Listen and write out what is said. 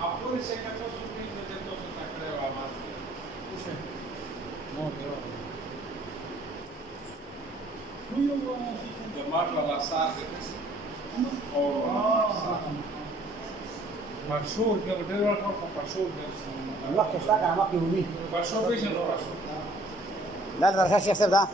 Oppure si è capito subito che cosa sta creando chiamarla la SAD o la SAD. Pasul, che vedeva troppo Pasul. Allah che sta con la macchina lì. Pasul invece non Pasul. لا ده رشاش يحسب ده